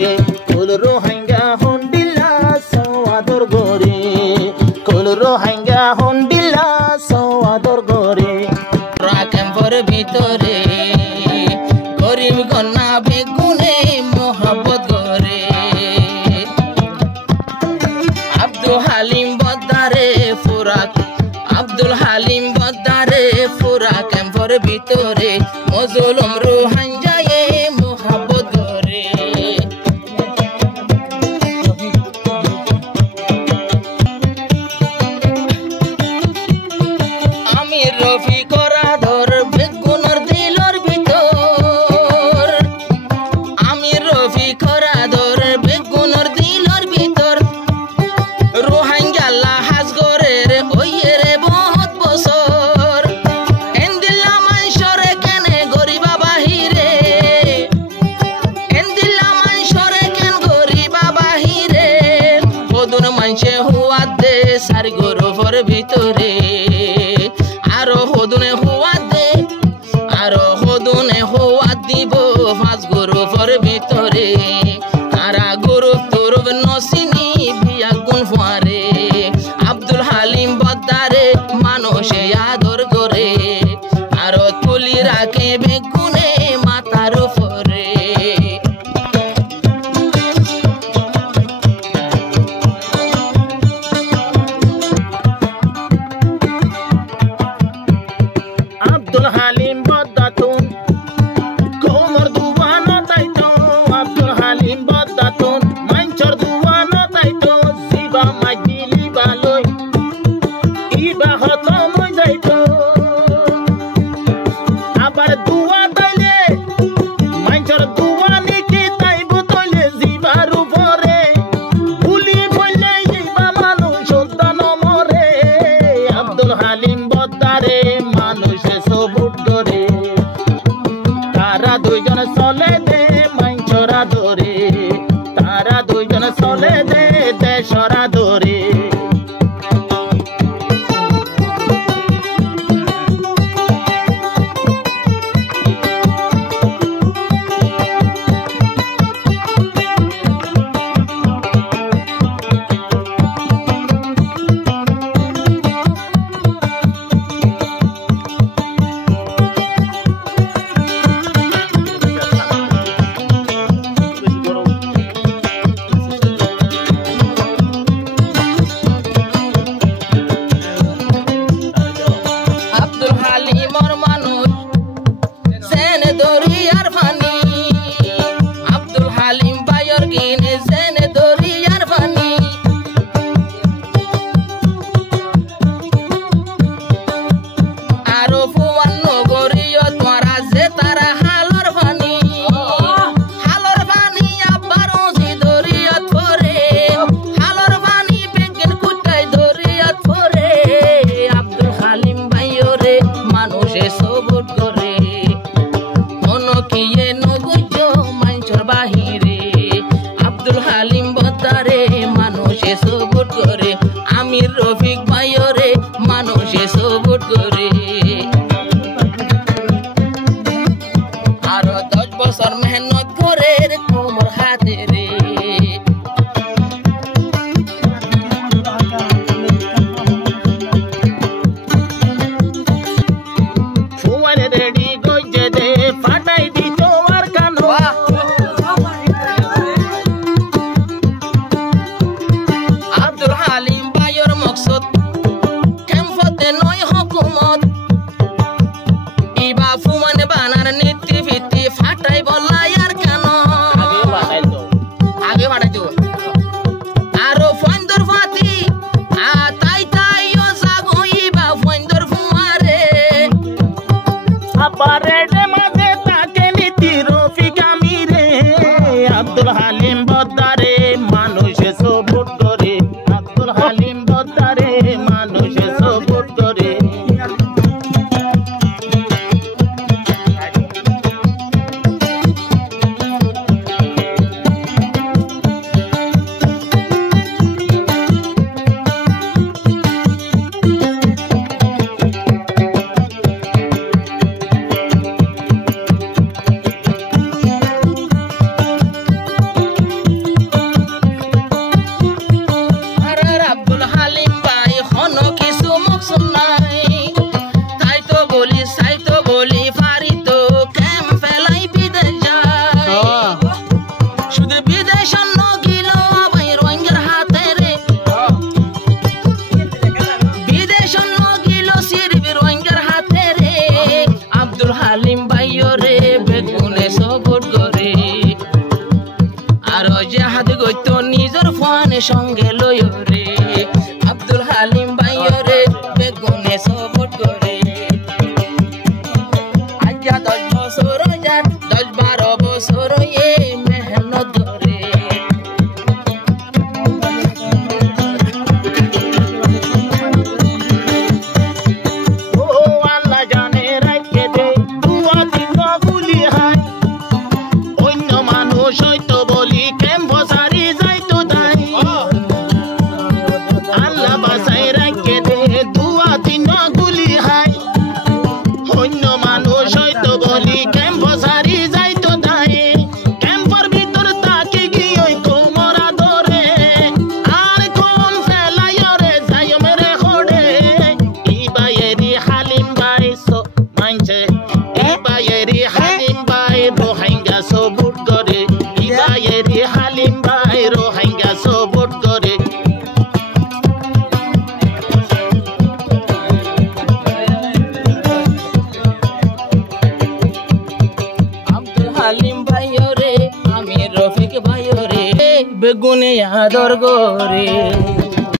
Kul rohanga hondilla sawador gore. Kul rohanga hondilla sawador gore. Rakem for bitore. Gorib gonna begune mohabbat gore. Abdul Halim Badare Furak. Abdul Halim Badare Furak kem for bitore. Mozulum rohanjaye mohabbat gore. Amir Rafi Korador begunor dilor bitor. Amir Rafi Korador begunor dilor bitor. Rohingya has gorer oyere bahut bosor. Endilla manshore kene goriba bahire. Endilla manshore ken goriba bahire. Hodun manche huwa de sari goro for bitore. Aro hodune huwa de. Aro hodune huwa dibo fas goro for bitore. Ara goro torov nosini biagun fuare. Abdul Halim Badare manushe ador gore. Aro tuli rake begune matar fore. Abdul Halim Badatun Komor duwana taito. Abdul Halim Badatun Manchor duwana taito. Ziba majili baloi Iba hoto moi jaito. Abar duwa taile Manchor duwani ki taibo toile ziba rupore. Buli boile iba manu shontano more. Abdul Halim Badare মানুষে সবুট ধরে। তারা দুইজন চলে দে মাঞ্চরা ধরে। তারা দুইজন চলে দে দেশরা ধরে। Abdul Halim or Manoj Zene Dori Arfani. Abdul Halim Bayorgin Zene Dori Arfani. Aro fuwanno goriyo twara zetara halor fani. Halor fani abbaro zi doriyat fore. Halor fani begin kutai doriyat fore. Abdul Halim Bayore manushe sobut gore. Mono kiye no gujo manchor bahire. Abdul Halim Badare manushe sobut gore. Amir Rafiq Bayore manushe sobut gore. Aro 10 বছর মেহনত করে কোমর হাতে রে। ফুয়ারে ready গইজে দে ফাটাই দিত আর কানো। আব্দুল হালিম বায়র মকসদ কেমফতে নয় হুকুমত। ইবা ফুমান বানার নীতি ভিত্তি ফাটাই বলাই আর কেন। আগে বাড়াইতো আরো ফন্দর ফাতি তাই তাই ও জাগো ইবা ফন্দর ফুয়ারে। আপারেডে মাঝে তাকে নীতি রফিক আমিরে। আব্দুল হালিম বদারে মানুষে সবুট ধরে। আব্দুল হালিম বদারে মানুষে সবুট ধরে। আর যে হাত গইত নিজের ফোন সঙ্গে লয় রে আব্দুল হালিম ভাই রে বেগুনে সপোর্ট করে আজ্ঞা 10 বছর যার 10-12 বছর এ মেহনত ধরে ও আল্লাহ জানে রাখে দে দুয়া দিন গুলি হাই অন্য মানুষ হয়তো বলি কেম্প সারি যাইতো তাই আল্লাহ বাসাই রাখে দে দুয়া দিন গুলি হাই অন্য মানুষ হয়তো বলি কেম্প সারি যাইতো তাই ক্যাম্পের ভিতর তাকে গিয়ে তোমরা ধরে আর কোন ফেলাইরে যাই মেরে খড়ে ইবায়েরি হালিম ভাই সো মানছে ইবায়েরি হালিম ভাই রোহিঙ্গা সবুট করে ইবায়েরি হালিম ভাই রোহিঙ্গা সবুট করে আব্দুল হালিম ভাই রে আমি রফিক ভাই রে বেগুনে আদর করে